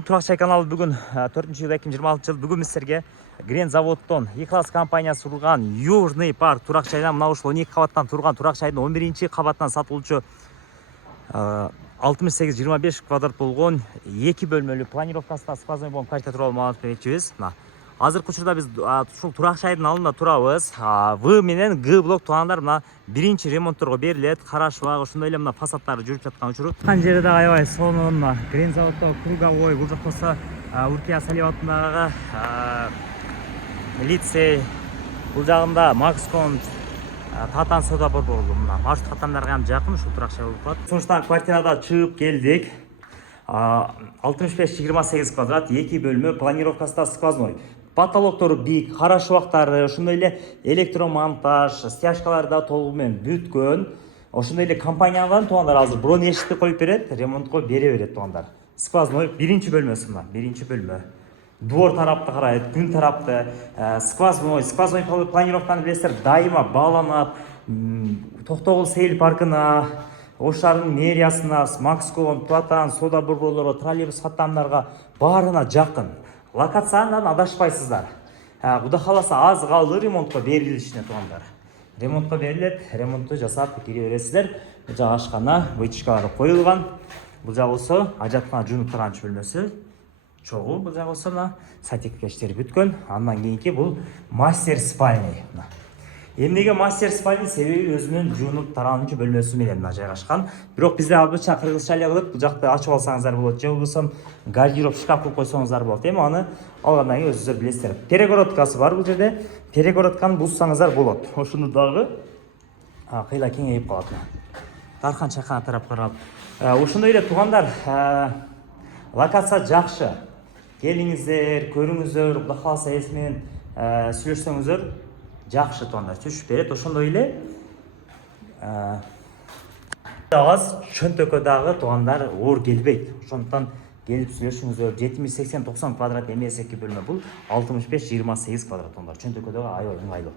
Туракчай каналы бүгін 4-2026 жыл бүгін сіздерге Грен заводтон E-класс компаниясы құрған Южный парк Туракчайдан мына ушул 12 қабаттан тұрған Туракчайдын 11-ші қабаттан сатылуучу 68-25 квадрат болгон 2 бөлмөлүү планировкасында сквозной болуп кайта тууралуу маалымат бермекчибиз. Азыркы учурда биз ушул Туракчайдын алдында турабыз. В менен Г блок туугандар мына биринчи ремонтторго берилет. Карашыбак ошондой эле мына фасадтары жүрүп жаткан учуру. Кан жери да аябай сонун мына Грен заводдо круговой, бул жак болсо Уркия Салиев атындагы лицей, бул жагында Макскон Татан сода бар болду. Мына маршрут катамдарга ham жакын ушул Туракчай болуп калат. Сонуштан квартирада чыгып келдик. 65-28 квадрат, 2 бөлмө, планировкасы да сквозной. Потолоктору бийик, карашыбактары, ошондой эле электромонтаж, стяжкалары да толугу менен бүткөн. Ошондой эле компаниянын туугандар азыр бронь эшикти коюп берет, ремонтко бере берет туугандар. Сквозной биринчи бөлмөсү мына, биринчи бөлмө. Двор тарапты карайт, күн тарапты, сквозной планировканы билесиздер, дайыма бааланат, Токтогул сейил паркына, Ош шаарынын мэриясына, Макскон, Платан, сода борборлорго, троллейбус каттамдарга баарына жакын. Локациядан адашпайсыздар. Кудай кааласа аз калды ремонтко берилишине туугандар. Ремонтко берилет, ремонтту жасап кире бересиздер. Бул жак ашкана, вытяжкалары коюлган. Бул жак болсо ажаткана жуунуп турган бөлмөсү. Чогуу бул жак болсо мына сантехника иштери бүткөн. Андан кийинки бул мастер спальня. Эмнеге мастер спальня? Себеби өзүнүн жуунуп таранчу бөлмөсү менен жайгашкан. Бирок бизде албача кыргызча эле кылып, бул жакты ачып алсаңыздар болот. Же болбосо гардероб шкаф кылып койсоңуздар болот. Эми аны алгандан кийин өзүңүздөр билесиздер. Перегородкасы бар бул жерде. Перегородканы буссаңыздар болот. Ошону дагы кыйла кеңейип калат. Таркан чакана тарап карап. Ошондой эле туугандар, локация жакшы. Келиңиздер, көрүңүздөр, Кудай кааласа эс менен сүйлөшсөңүздөр жакшы туугандар түшүп берет. Ошондой эле аз чөнтөккө дагы туугандар оор келбейт. Ошондуктан келип сүйлөшүңүздөр. 70-80-90 квадрат эмес 2 бөлмө, бул 65-28 квадрат туугандар. Чөнтөккө дагы аябай ыңгайлуу.